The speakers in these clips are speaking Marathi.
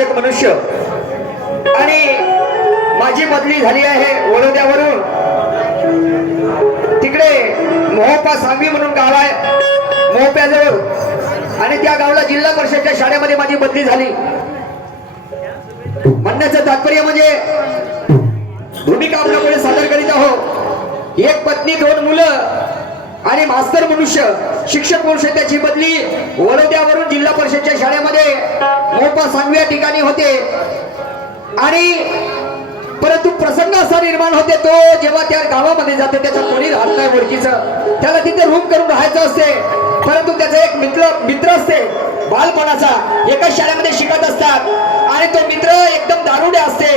शिक्षक मनुष्य आणि माझी बदली झाली आहे वडोद्यावरून तिकडे मोहोपा सांगवी म्हणून गाव आहे मोहोप्याजवळ आणि त्या गावाला जिल्हा परिषदच्या शाळेमध्ये माझी बदली झाली। म्हणण्याचं तात्पर्य म्हणजे भूमिका आपल्यापुढे सादर करीत आहोत। एक पत्नी दोन मुलं आणि मास्तर मनुष्य शिक्षक मनुष्य त्याची बदली वडोद्यावरून जिल्हा परिषदच्या शाळेमध्ये मोहोपा सांगवी या ठिकाणी होते आणि परंतु प्रसंग असा निर्माण होते तो जेव्हा त्या गावामध्ये जाते त्याचा कोणी राहत नाही ओळखीचं त्याला तिथे रूम करून राहायचं असते परंतु त्याचा एक मित्र असते बालपणाचा एकाच शाळेमध्ये शिकत असतात आणि तो मित्र एकदम दारुडे असते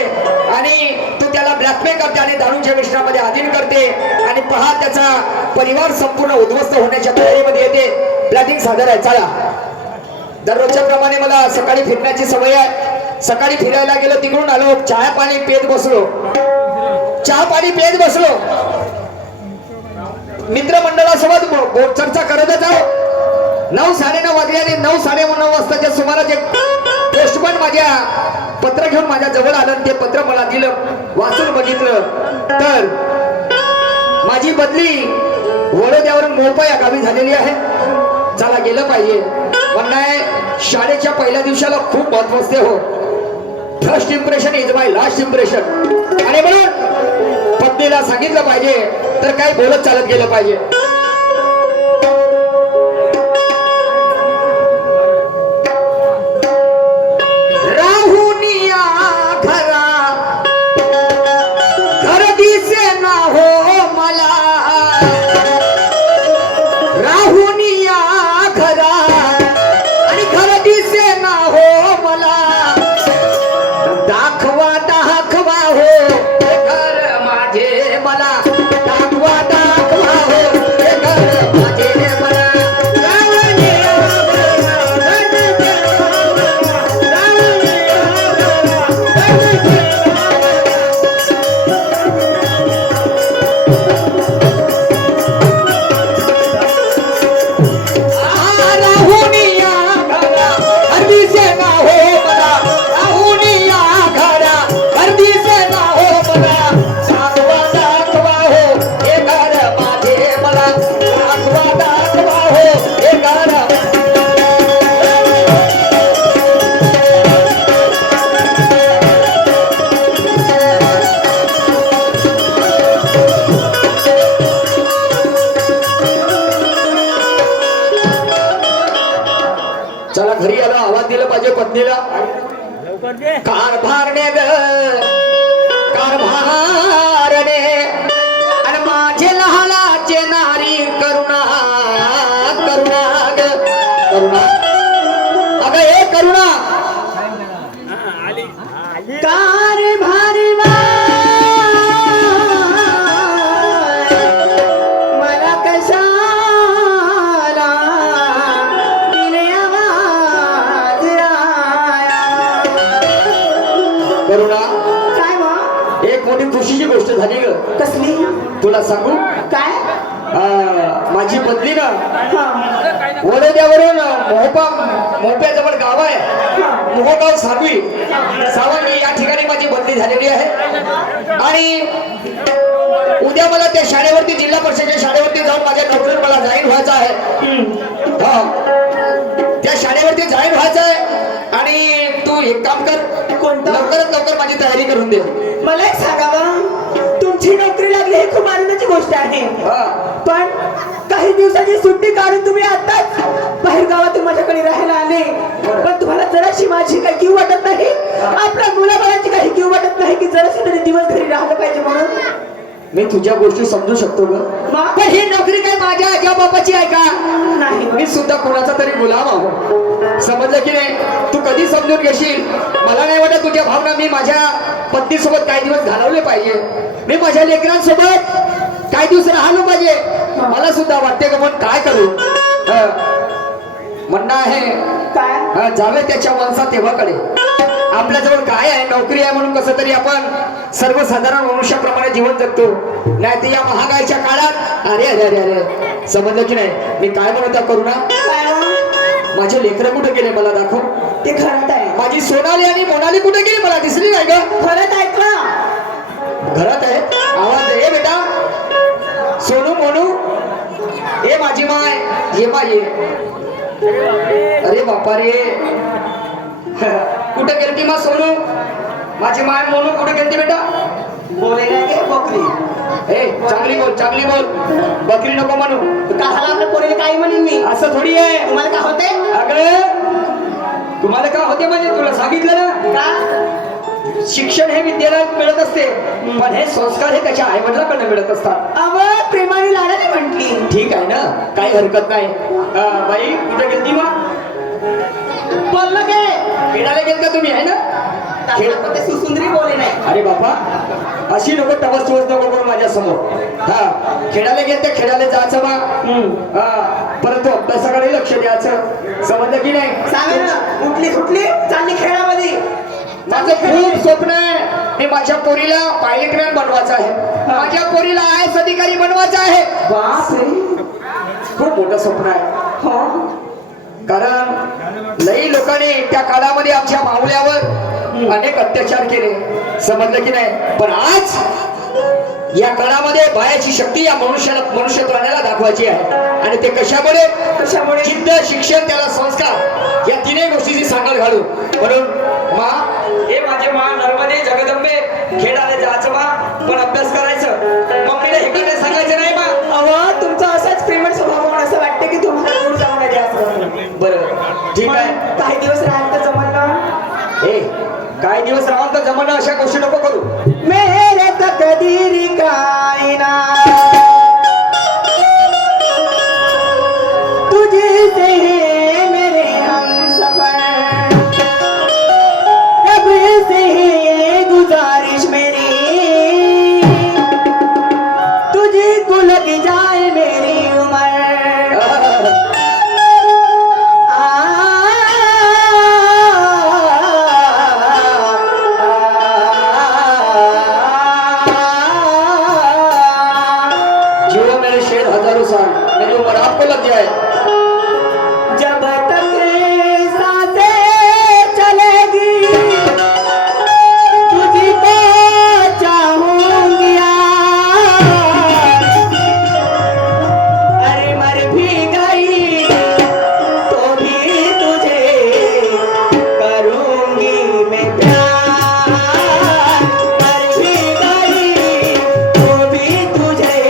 आणि तो त्याला ब्लॅकमेल करते आणि दारूच्या मिश्रणामध्ये अधीन करते आणि पहा त्याचा परिवार संपूर्ण उद्ध्वस्त होण्याच्या तयारीमध्ये येते। प्लॅनिंग सादर आहे। चला दररोजच्या प्रमाणे मला सकाळी फिरण्याची सवय आहे। सकाळी फिरायला गेलो तिकडून आलो चहा पाणी पेत बसलो मित्रमंडळासोबत चर्चा करतच आहो। 9 साडेनऊ वाजले आणि 9 साडेनऊ वाजताच्या सुमारास एक पोस्टमन माझ्या पत्र घेऊन माझ्या जवळ आलं ते पत्र मला दिलं वाचून बघितलं तर माझी बदली वडोद्यावरून मोहोपा या गावी झालेली आहे। चला गेलं पाहिजे म्हणणं आहे शाळेच्या पहिल्या दिवसाला खूप महत्व असते हो। First impression is my last impression आणि म्हणून पत्नीला सांगितलं पाहिजे तर काही बोलत चालत गेलं पाहिजे। चला घरी आलो आवाज दिला पाहिजे पत्नीला कारभारने आणि माझे लहानाचे नारी करुणा अगं हे करुणा करुणा काय मग एक मोठी खुशीची गोष्ट झाली ग। कसली तुला सांगू काय माझी बदली ना वडोद्यावरून मोहोप्याजवळ गाव आहे मोहोगाव सावंगी या ठिकाणी माझी बदली झालेली आहे आणि उद्या मला त्या शाळेवरती जिल्हा परिषदेच्या शाळेवरती जाऊन माझ्या नोकरीवर मला जॉईन व्हायचं आहे। त्या शाळेवरती जॉईन व्हायचं आहे आणि तू एक काम कर लवकरात लवकर माझी तयारी करून दे। मला एक सांगावं तुमची नोकरी लागली ही खूप आनंदाची गोष्ट आहे पण काही दिवसाची सुट्टी काढून तुम्ही आताच बाहेर गावातून माझ्याकडे राहायला आले पण तुम्हाला जराशी माझी काही किव वाटत नाही आपल्या मुलाबाळांची काही किव वाटत नाही की जराशी तरी दिवस घरी राहिलं पाहिजे म्हणून मी तुझ्या गोष्टी समजू शकतो ग पण ही नोकरी काय माझ्या आज्या बापाची आहे का नाही मी सुद्धा कोणाचा तरी गुलाम आहो समजलं की नाही तू कधी समजून घेशील मला नाही वाटत तुझ्या भावना मी माझ्या पत्नीसोबत काही दिवस घालवले पाहिजे मी माझ्या लेकरांसोबत काही दिवस राहिलो पाहिजे मला सुद्धा वाटते का पण काय करू म्हणणं आहे काय जावे त्याच्या वंशा तेव्हाकडे आपल्याजवळ काय आहे नोकरी आहे म्हणून कसं तरी आपण सर्वसाधारण मनुष्याप्रमाणे जीवन जगतो नाही तर या महागाईच्या काळात अरे अरे अरे अरे समजलं की नाही मी काय म्हणत करू ना काय माझे लेकरं कुठे गेले मला दाखव ते खरंच आहे माझी सोनाली आणि मोनाली कुठे गेली मला दिसली नाही ग. परत ऐका. घरात आहे आवाज आहे बेटा. सोनू मोनू ए माझी माय ये माय. अरे बापा रे कुठे गेलती मा सोनू माझी माय मोनू कुठे गेलती बेटा. बोले काय की बकरी. ए चांगली बोल बकरी नको म्हणू. का हाला आपल्या पोरीला काही म्हणेन मी. असं थोडी आहे. तुम्हाला काय होते. अगं तुम्हाला का होते म्हणजे तुला सांगितलं ना का शिक्षण हे विद्यालयात मिळत असते पण हे संस्कार हे त्याच्या आई वडिलांकडे मिळत असतात. अव प्रेमाने लाडाने म्हटली. ठीक आहे ना काही हरकत नाही. बाई कुठे गेलती मग बोललं काय खेळायला गेलता तुम्ही आहे ना. ते सुसुंदरी बोले नाही. अरे बापा अशी नको टवस नको करू माझ्या समोर. हा खेळायला गेलते खेळायला जायचं मग परंतु अभ्यासाकडे लक्ष द्यायचं समजलं की नाही. सांगा ना उठली सुटली चालली खेळामध्ये. माझं खूप स्वप्न आहे मी माझ्या पोरीला पायलटमॅन बनवायचं आहे. माझ्या पोरीला आयएस अधिकारी बनवायचं आहे. बापरे खूप मोठं स्वप्न आहे. हो कारण लई लोकांनी त्या काळामध्ये आमच्या माऊल्यावर अनेक अत्याचार केले समजलं की नाही. पण आज या काळामध्ये बायाची शक्ती या मनुष्यत्वाला दाखवायची आहे आणि ते कशामुळे जिद्द शिक्षण त्याला संस्कार या तिन्ही गोष्टीची सांगड घालू. म्हणून मा हे माझे मा नर्मदे जगदंबे खेळायला जायचं मा पण अभ्यास करायचं. मम्मीला हे काय सांगायचं नाही मा. अव तुमचा असाच प्रेमळ स्वभाव म्हणून असं वाटतं की तुम्हाला दूर जाऊ नये असं. बरं ठीक आहे काही दिवस राहायला तर जमल ना. हे काही दिवस राहून तर जमाना अशा गोष्टी नको करू. मेरे तकदीर कायना तुझे से है मेरे हमसफर. रब से है गुजारिश मेरी तुझे को लग जाए मेरी उम्र. मेरी उम्र आपको लग जाए. जब तक सांसें चलेगी तुझको चाहूंगी यार. अरे मर भी गई तो भी तुझे करूंगी मैं प्यार. मर भी गई तो भी तुझे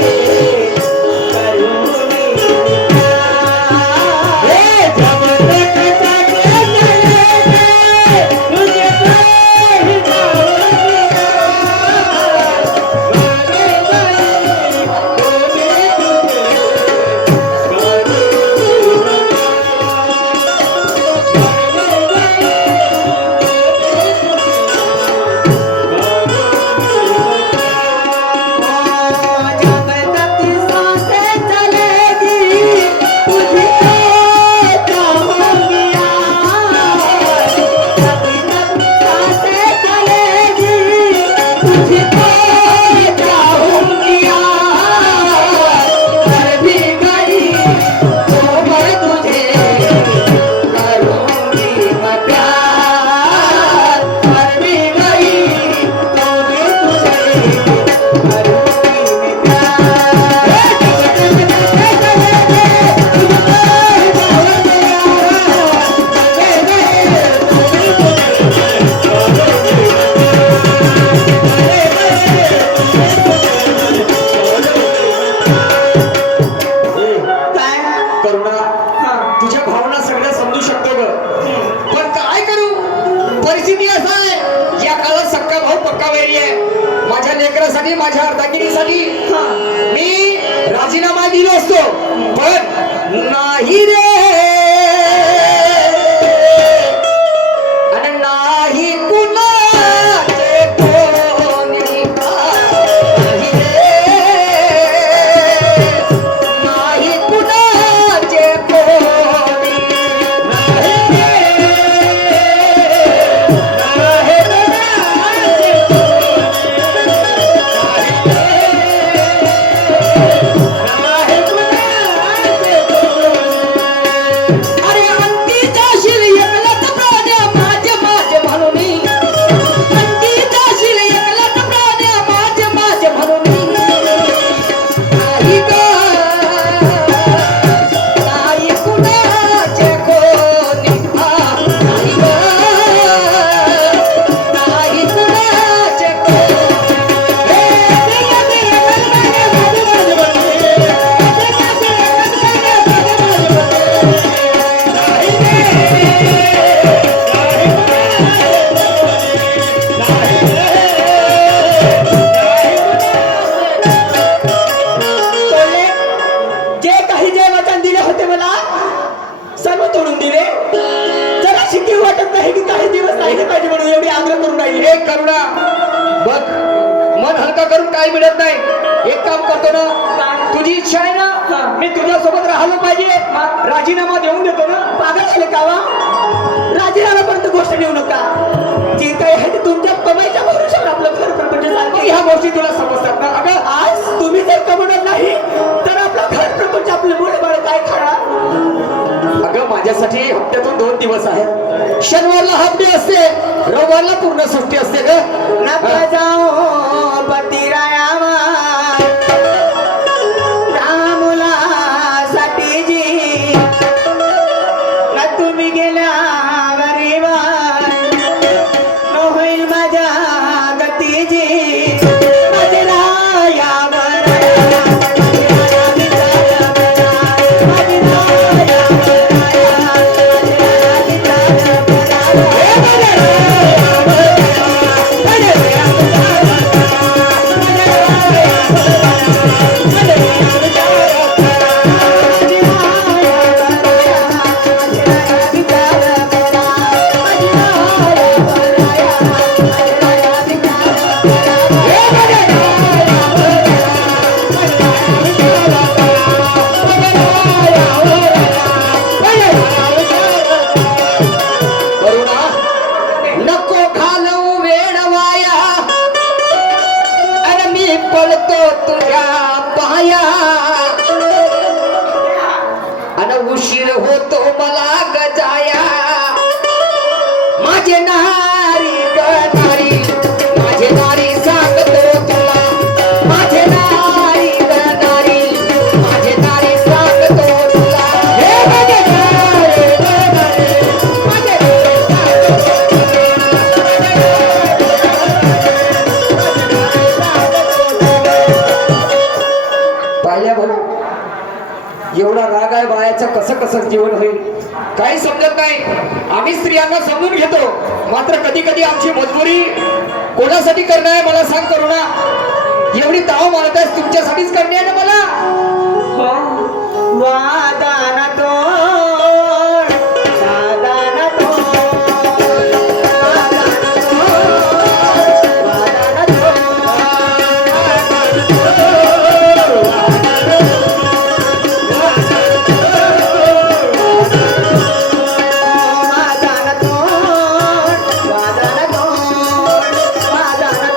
लेकरासाठी माझ्या अर्धागिरीसाठी मी राजीनामा दिलो असतो पण नाही रे आणि नाही कुणाचे कोणी नाही रे नाही कुणाचे कोणी नाही अरे अंतीच्या शिल्यकलत प्राण्या माझे ना बघ, मन हलका करून काही मिळत नाही. एक काम करतो ना, तुझी इच्छा आहे ना, मी तुझ्या सोबत राहिलो पाहिजे, राजीनामा देऊन देतो ना. पागल झाले का वा? राजीनाम्यापर्यंत गोष्ट नेऊ नका. जे काही आहे ते तुमच्या कमाईच्या भरोशावर आपलं घर प्रपंच चालते. ह्या गोष्टी तुला समजतात ना? अगं आज तुम्ही जर कमवणार नाही तर आपलं घर प्रपंच आपलं मुलं बाळ काय खाणार? अगं माझ्यासाठी हप्त्यातून 2 दिवस आहे. शनिवारला हाफ डे असते, रविवारला पूर्ण सुट्टी असते ग. नका जाओ पतिरायावा मुलासाठी जी ना तुम्ही गेल्या गरीबार न होईल माझ्या गतीजी माझे रायावर पळतो तुझ्या पाया आणि उशीर होतो मला गजाया. माझे नारी ग नारी, माझे नारी सांगतो तुला, माझे नारी ग नारी, माझे नारी सांगतो तुला. हे माझे नारी ग नारी, माझे पाहिल्या भाऊ, एवढा राग आहे बायाचं, कसं कसं जीवन होईल काही समजत नाही. आम्ही स्त्रियांना समजून घेतो, मात्र कधी कधी आमची मजबुरी कोणासाठी करणं आहे मला सांग करुणा. एवढी ताव मारत आहेस, तुमच्यासाठीच करणे आहे ना मला. वादाना तोड सादाना तोड वादाना तोड वादाना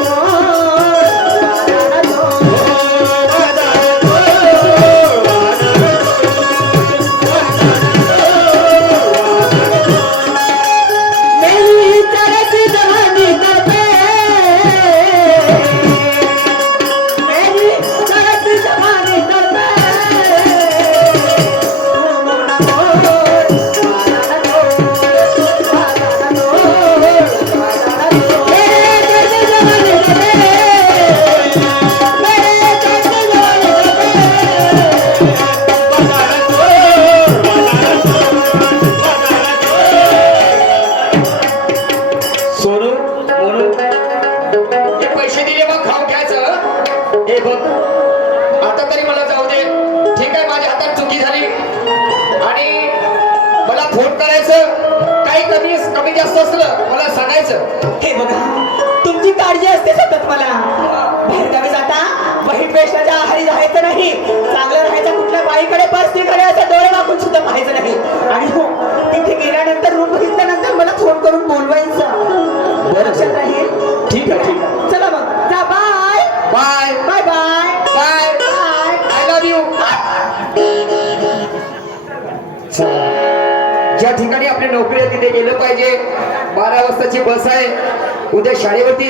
सोनू मोनू, हे पैसे दिले मग खाऊ घ्यायचं. हे बघ, आता तरी मला जाऊ दे. ठीक आहे, माझ्या हातात चुकी झाली आणि मला फोन करायचं. काही कमी जास्त असलं मला सांगायचं. हे बघा, तुमची काळजी असते सतत मला. बाहेरगावी जाता वाईट वेषाच्या आहारी जायचं नाही, चांगलं राहायचं. कुठल्या बाईकडे परिस्थितीकडे असं डोळे वाकून सुद्धा पाहायचं नाही. आणि हो, तिथे गेल्यानंतर रूम बघितल्यानंतर मला फोन करून बोलवायचं. लक्षात राहील? ठीक आहे, ठीक आहे. चला मग, जा. Bye bye bye bye bye bye. I love you. ज्या ठिकाणी आपली नोकरी आहे तिथे गेलं पाहिजे. 12 वाजताची बस आहे, उद्या शाळेवरती